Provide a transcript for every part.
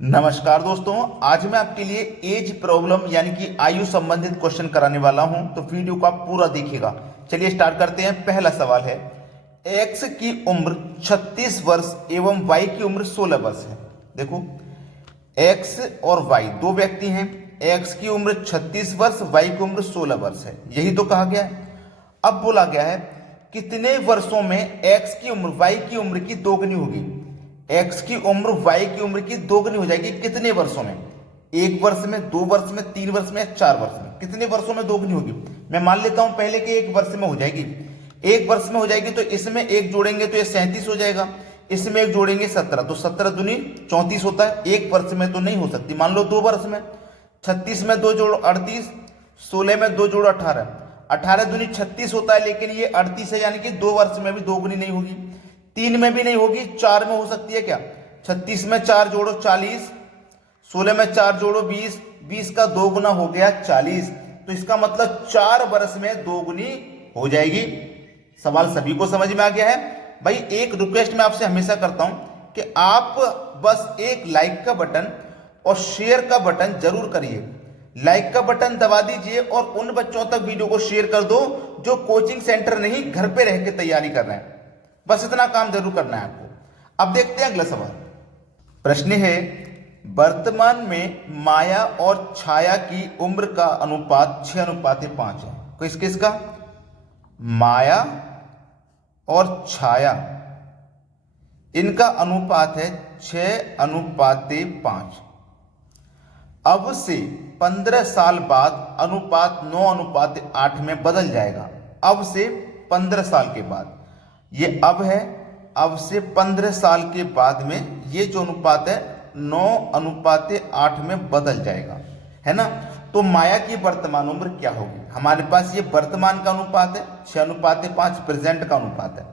नमस्कार दोस्तों, आज मैं आपके लिए एज प्रॉब्लम यानी कि आयु संबंधित क्वेश्चन कराने वाला हूं, तो वीडियो को आप पूरा देखिएगा। चलिए स्टार्ट करते हैं। पहला सवाल है, एक्स की उम्र 36 वर्ष एवं वाई की उम्र 16 वर्ष है। देखो, एक्स और वाई दो व्यक्ति हैं। एक्स की उम्र 36 वर्ष, वाई की उम्र 16 वर्ष है, यही तो कहा गया है। अब बोला गया है कितने वर्षों में एक्स की उम्र वाई की उम्र की दोगुनी होगी। एक्स की उम्र वाई की उम्र की दोगुनी हो जाएगी कितने वर्षों में? 1 वर्ष में, 2 वर्ष में, 3 वर्ष में, 4 वर्ष में। कितने वर्षों में दोगुनी होगी? मैं मान लेता हूं पहले कि 1 वर्ष में हो जाएगी। 1 वर्ष में हो जाएगी तो इसमें एक जोड़ेंगे तो ये 37 हो जाएगा, इसमें एक जोड़ेंगे 17, तो 17 दूनी 34 होता है। 1 वर्ष में तो नहीं हो सकती। मान लो 2 वर्ष में, 36 में 2 जोड़ो 38, 16 में 2 जोड़ो 18, 18 दूनी 36 होता है, लेकिन ये 38 है, यानी कि 2 वर्ष में भी दोगुनी नहीं होगी। 3 में भी नहीं होगी, 4 में हो सकती है क्या? 36 में 4 जोड़ो 40, 16 में 4 जोड़ो 20, 20 का 2 गुना हो गया 40, तो इसका मतलब 4 वर्ष में दोगुनी हो जाएगी। सवाल सभी को समझ में आ गया है? भाई एक रिक्वेस्ट मैं आपसे हमेशा करता हूं कि आप बस एक लाइक का बटन और शेयर का बटन जरूर करिए। लाइक का बटन दबा दीजिए और उन बच्चों तक वीडियो को शेयर कर दो जो कोचिंग सेंटर नहीं, घर पे रह के तैयारी कर रहे हैं। बस इतना काम जरूर करना है आपको। अब देखते हैं अगला सवाल। प्रश्न है, वर्तमान में माया और छाया की उम्र का अनुपात 6:5 है। किस किस का? माया और छाया, इनका अनुपात है 6:5। अब से 15 साल बाद अनुपात 9:8 में बदल जाएगा। अब से 15 साल के बाद, ये अब है, अब से 15 साल के बाद में ये जो अनुपात है 9:8 में बदल जाएगा, है ना। तो माया की वर्तमान उम्र क्या होगी? हमारे पास ये वर्तमान का अनुपात है 6:5, प्रेजेंट का अनुपात है।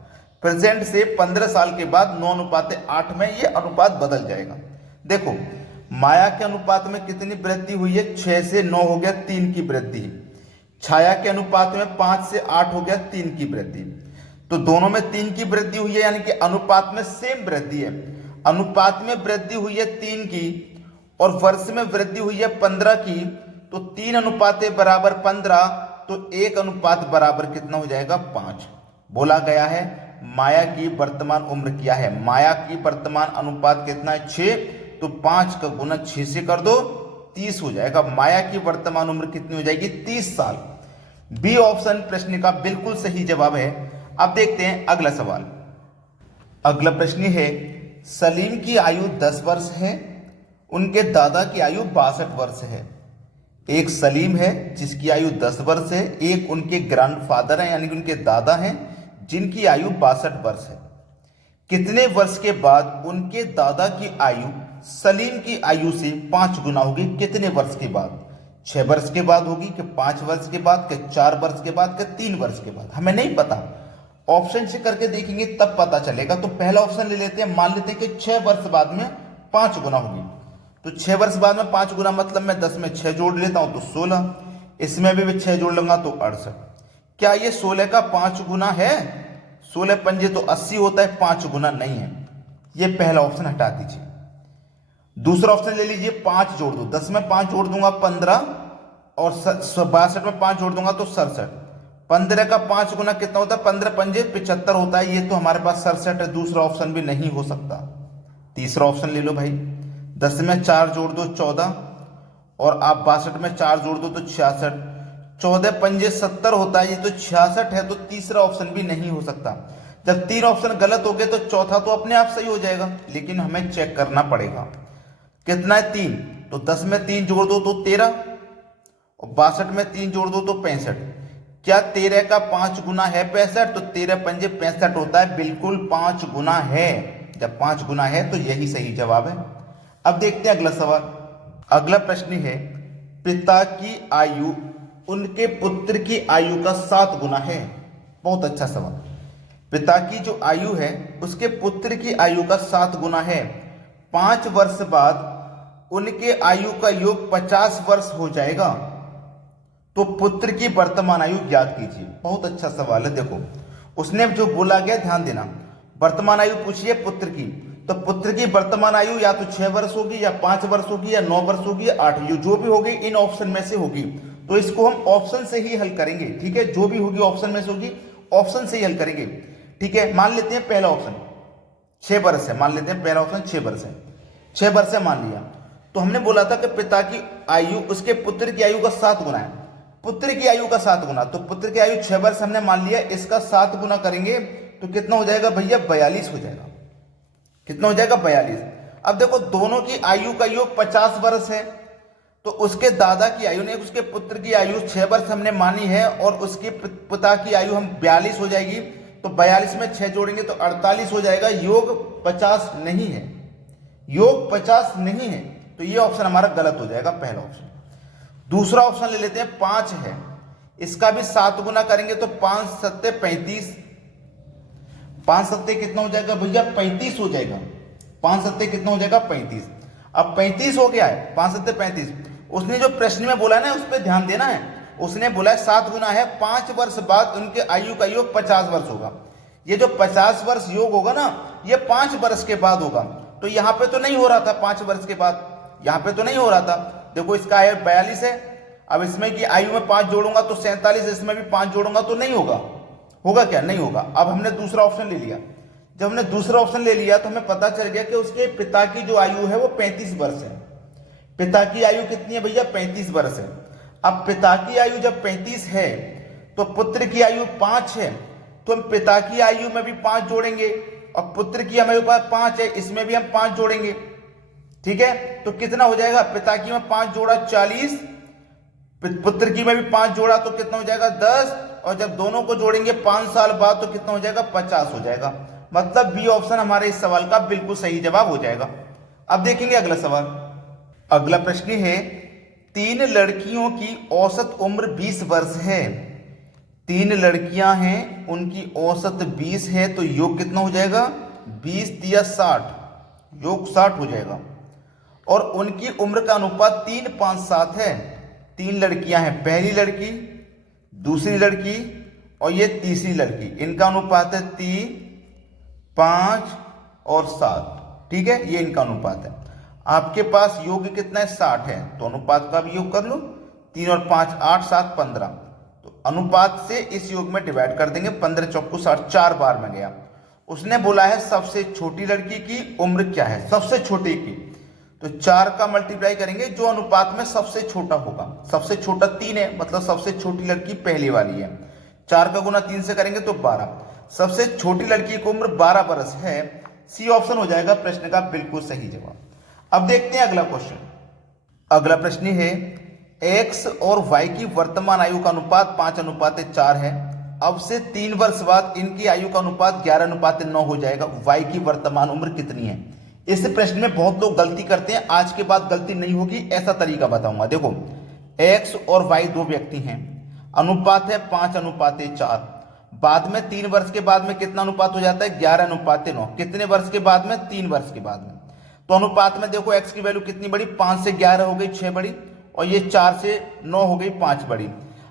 प्रेजेंट से 15 साल के बाद 9:8 में ये अनुपात बदल जाएगा। देखो, माया के अनुपात में कितनी वृद्धि हुई है? 6 से 9 हो गया, 3 की वृद्धि। छाया के अनुपात में 5 से 8 हो गया, 3 की वृद्धि। तो दोनों में 3 की वृद्धि हुई है, यानी कि अनुपात में सेम वृद्धि है। अनुपात में वृद्धि हुई है 3 की और वर्ष में वृद्धि हुई है 15 की, तो 3 अनुपात बराबर 15, तो 1 अनुपात बराबर कितना हो जाएगा? 5। बोला गया है माया की वर्तमान उम्र क्या है? माया की वर्तमान अनुपात कितना है? 6, तो 5 का गुना 6 से कर दो, 30 हो जाएगा। माया की वर्तमान उम्र कितनी हो जाएगी? 30 साल। बी ऑप्शन प्रश्न का बिल्कुल सही जवाब है। अब देखते हैं अगला सवाल। अगला प्रश्न है, सलीम की आयु 10 वर्ष है, उनके दादा की आयु 62 वर्ष है। एक सलीम है जिसकी आयु 10 वर्ष है, एक उनके ग्रैंडफादर हैं यानी कि उनके दादा हैं जिनकी आयु 62 वर्ष है। कितने वर्ष के बाद उनके दादा की आयु सलीम की आयु से 5 गुना होगी? कितने वर्ष के बाद? 6 वर्ष के बाद होगी कि 5 वर्ष के बाद कि 4 वर्ष के बाद कि 3 वर्ष के बाद? हमें नहीं पता, ऑप्शन से करके देखेंगे तब पता चलेगा। तो पहला ऑप्शन ले लेते हैं। मान लेते हैं कि 6 वर्ष बाद में 5 गुना होगी, तो 6 वर्ष बाद में 5 गुना मतलब मैं 10 में 6 जोड़ लेता हूं तो 16, इसमें भी 6 जोड़ लूंगा तो 68। क्या ये 16 का 5 गुना है? 16 पंजे तो 80 होता है, 5 गुना नहीं है। ये पहला ऑप्शन हटा दीजिए। दूसरा ऑप्शन ले लीजिए, 5 जोड़ दो, 10 में 5 जोड़ दूंगा 15 और 62 में 5 जोड़ दूंगा तो 67। 15 का 5 गुना कितना होता है? 15 पंजे 75 होता है। ये तो हमारे पास 67 है, दूसरा ऑप्शन भी नहीं हो सकता। तीसरा ऑप्शन ले लो भाई, 10 में 4 जोड़ दो 14 और आप 62 में 4 जोड़ दो तो 66, 14 पंजे 70 होता है, ये तो 66 है, तो तीसरा ऑप्शन भी नहीं हो सकता। जब 3 ऑप्शन गलत हो गए तो चौथा तो अपने आप सही हो जाएगा, लेकिन हमें चेक करना पड़ेगा। कितना है? 3, तो 10 में 3 जोड़ दो तो 13 और 62 में 3 जोड़ दो तो 65। क्या 13 का 5 गुना है 65? तो 13 पंजे 65 होता है, बिल्कुल 5 गुना है। जब 5 गुना है तो यही सही जवाब है। अब देखते हैं अगला सवाल। अगला प्रश्न है, पिता की आयु उनके पुत्र की आयु का 7 गुना है। बहुत अच्छा सवाल। पिता की जो आयु है उसके पुत्र की आयु का 7 गुना है। 5 वर्ष बाद उनके आयु का योग 50 वर्ष हो जाएगा, तो पुत्र की वर्तमान आयु ज्ञात कीजिए। बहुत अच्छा सवाल है। देखो, उसने जो बोला गया ध्यान देना, वर्तमान आयु पूछिए पुत्र की, तो पुत्र की वर्तमान आयु या तो 6 वर्ष होगी या 5 वर्ष होगी या 9 वर्ष होगी या 8, जो भी होगी इन ऑप्शन में से होगी। तो इसको हम ऑप्शन से ही हल करेंगे, ठीक है, जो भी होगी ऑप्शन में से होगी, ऑप्शन से ही हल करेंगे, ठीक है। मान लेते हैं पहला ऑप्शन 6 वर्ष है, मान लेते हैं पहला ऑप्शन 6 वर्ष है, 6 वर्ष है मान लिया। तो हमने बोला था कि पिता की आयु उसके पुत्र की आयु का 7 गुना है, पुत्र की आयु का 7 गुना, तो पुत्र की आयु 6 वर्ष हमने मान लिया, इसका 7 गुना करेंगे तो कितना हो जाएगा भैया, 42 हो जाएगा। कितना हो जाएगा, 42। अब देखो दोनों की आयु का योग 50 वर्ष है, तो उसके दादा की आयु ने उसके पुत्र की आयु 6 वर्ष हमने मानी है और उसके पिता की आयु हम 42 हो जाएगी, तो 42 में 6 जोड़ेंगे तो 48 हो जाएगा। योग 50 नहीं है, योग 50 नहीं है, तो ये ऑप्शन हमारा गलत हो जाएगा, पहला ऑप्शन। दूसरा ऑप्शन ले लेते हैं 5 है, इसका भी 7 गुना करेंगे तो 5 सत्ते 35, 5 सत्ते कितना हो जाएगा भैया, 35 हो जाएगा। 5 सत्ते कितना हो जाएगा, 35। अब 35 हो गया है, 5 सत्ते 35। उसने जो प्रश्न में बोला ना उस पर ध्यान देना है, उसने बोला है 7 गुना है, 5 वर्ष बाद उनके आयु का योग 50 वर्ष होगा। ये जो 50 वर्ष योग होगा ना, ये 5 वर्ष के बाद होगा, तो यहां पे तो नहीं हो रहा था 5 वर्ष के बाद, यहां पे तो नहीं हो रहा था। देखो इसका आयु 42 है, अब इसमें की आयु में 5 जोड़ूंगा तो 47, इसमें भी 5 जोड़ूंगा तो नहीं होगा, होगा क्या, नहीं होगा। अब हमने दूसरा ऑप्शन ले लिया, जब हमने दूसरा ऑप्शन ले लिया तो हमें पता चल गया कि उसके पिता की जो आयु है वो 35 वर्ष है। पिता की आयु कितनी है भैया, 35 वर्ष है। अब पिता की आयु जब 35 है तो पुत्र की आयु 5 है, तो हम पिता की आयु में भी 5 जोड़ेंगे और पुत्र की आयु 5 है, इसमें भी हम 5 जोड़ेंगे, ठीक है। तो कितना हो जाएगा, पिता की में 5 जोड़ा 40, पुत्र की में भी 5 जोड़ा तो कितना हो जाएगा 10, और जब दोनों को जोड़ेंगे 5 साल बाद तो कितना हो जाएगा, 50 हो जाएगा। मतलब बी ऑप्शन हमारे इस सवाल का बिल्कुल सही जवाब हो जाएगा। अब देखेंगे अगला सवाल। अगला प्रश्न है, 3 लड़कियों की औसत उम्र 20 वर्ष है, 3 लड़कियां हैं उनकी औसत 20 है, तो योग कितना हो जाएगा, 20 या 60, योग 60 हो जाएगा। और उनकी उम्र का अनुपात 3, 5, 7 है। 3 लड़कियां हैं, पहली लड़की, दूसरी लड़की और ये तीसरी लड़की, इनका अनुपात है 3, 5 और 7, ठीक है, ये इनका अनुपात है। आपके पास योग कितना है, 60 है, तो अनुपात का भी योग कर लो, 3 और 5 8, 7 15, तो अनुपात से इस योग में डिवाइड कर देंगे, 15 चौको 60, 4 बार में गया। उसने बोला है सबसे छोटी लड़की की उम्र क्या है, सबसे छोटी की, तो 4 का मल्टीप्लाई करेंगे जो अनुपात में सबसे छोटा होगा, सबसे छोटा 3 है, मतलब सबसे छोटी लड़की पहली वाली है, 4 का गुना 3 से करेंगे तो 12, सबसे छोटी लड़की की उम्र 12 वर्ष है। सी ऑप्शन हो जाएगा प्रश्न का बिल्कुल सही जवाब। अब देखते हैं अगला क्वेश्चन। अगला प्रश्न है, x और y की वर्तमान आयु का अनुपात 5:4 है, अब से 3 वर्ष बाद इनकी आयु का अनुपात 11:9 हो जाएगा, y की वर्तमान उम्र कितनी है। इस प्रश्न में बहुत लोग गलती करते हैं, आज के बाद गलती नहीं होगी, ऐसा तरीका बताऊंगा। देखो x और y 2 व्यक्ति हैं, अनुपात है 5:4, बाद में 3 वर्ष के बाद में कितना अनुपात हो जाता है, 11:9, कितने वर्ष के बाद में, 3 वर्ष के बाद में। तो अनुपात में देखो x की वैल्यू कितनी बड़ी, 5 से 11 हो गई 6 बड़ी, और ये 4 से 9 हो गई 5 बड़ी।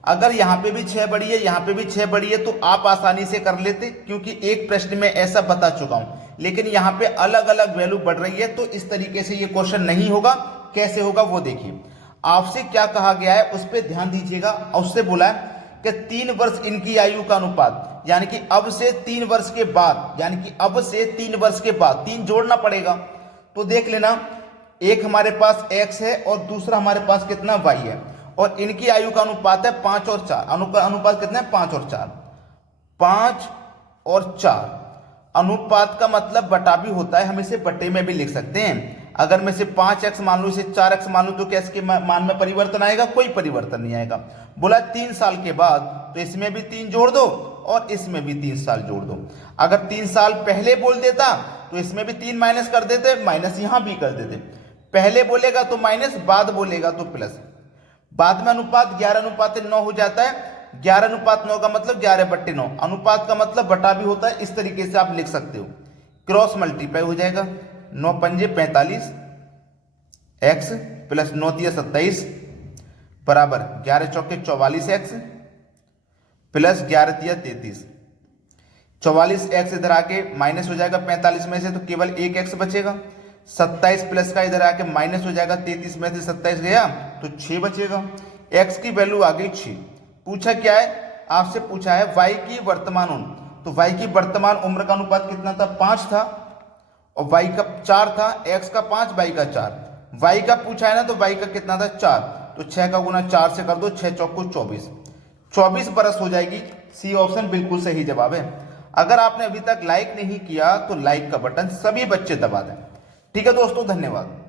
अगर यहाँ पे भी 6 बड़ी है, यहाँ पे भी 6 बड़ी है, तो आप आसानी से कर लेते, क्योंकि एक प्रश्न में ऐसा बता चुका हूं। लेकिन यहाँ पे अलग अलग वैल्यू बढ़ रही है, तो इस तरीके से ये क्वेश्चन नहीं होगा। कैसे होगा वो देखिए। आपसे क्या कहा गया है उस पर ध्यान दीजिएगा। उससे बोला है कि 3 वर्ष इनकी आयु का अनुपात, यानी कि अब से 3 वर्ष के बाद, यानी कि अब से 3 वर्ष के बाद 3 जोड़ना पड़ेगा। तो देख लेना, एक हमारे पास x है और दूसरा हमारे पास कितना y है, और इनकी आयु का अनुपात है 5 और 4। अनुपात कितना है, 5 और 4, 5 और 4। अनुपात का मतलब बटा भी होता है, हम इसे बटे में भी लिख सकते हैं। अगर मैं इसे 5x मान लूं, इसे 4x मान लूं, तो क्या इसके मान में परिवर्तन आएगा, कोई परिवर्तन नहीं आएगा। बोला 3 साल के बाद, तो इसमें भी 3 जोड़ दो और इसमें भी 3 साल जोड़ दो। अगर 3 साल पहले बोल देता तो इसमें भी 3 माइनस कर देते, माइनस यहां भी कर देते। पहले बोलेगा तो माइनस, बाद बोलेगा तो प्लस। बाद में अनुपात 11:9 हो जाता है। 11:9 का मतलब 11/9, अनुपात का मतलब बटा भी होता है। इस तरीके से आप लिख सकते हो, क्रॉस मल्टीप्लाई हो जाएगा। 9 पंजे 45 x प्लस 9 तिया 27 बराबर 11 चौके 44 x प्लस 11 तिया 33। 44x इधर आके माइनस हो जाएगा 45 में से, तो केवल एक x बचेगा। 27 प्लस का इधर आके माइनस हो जाएगा, 33 में से 27 गया तो 6 बचेगा। x की वैल्यू आ गई 6। पूछा क्या है, आपसे पूछा है y की वर्तमान उम्र, तो y की वर्तमान उम्र का अनुपात कितना था, 5 था, और y का 4 था, x का 5 y का 4, y का पूछा है ना, तो y का कितना था 4, तो 6 का गुना 4 से कर दो, 6 चौको 24, 24 बरस हो जाएगी। सी ऑप्शन बिल्कुल सही जवाब है। अगर आपने अभी तक लाइक नहीं किया तो लाइक का बटन सभी बच्चे दबा दें। ठीक है दोस्तों, धन्यवाद।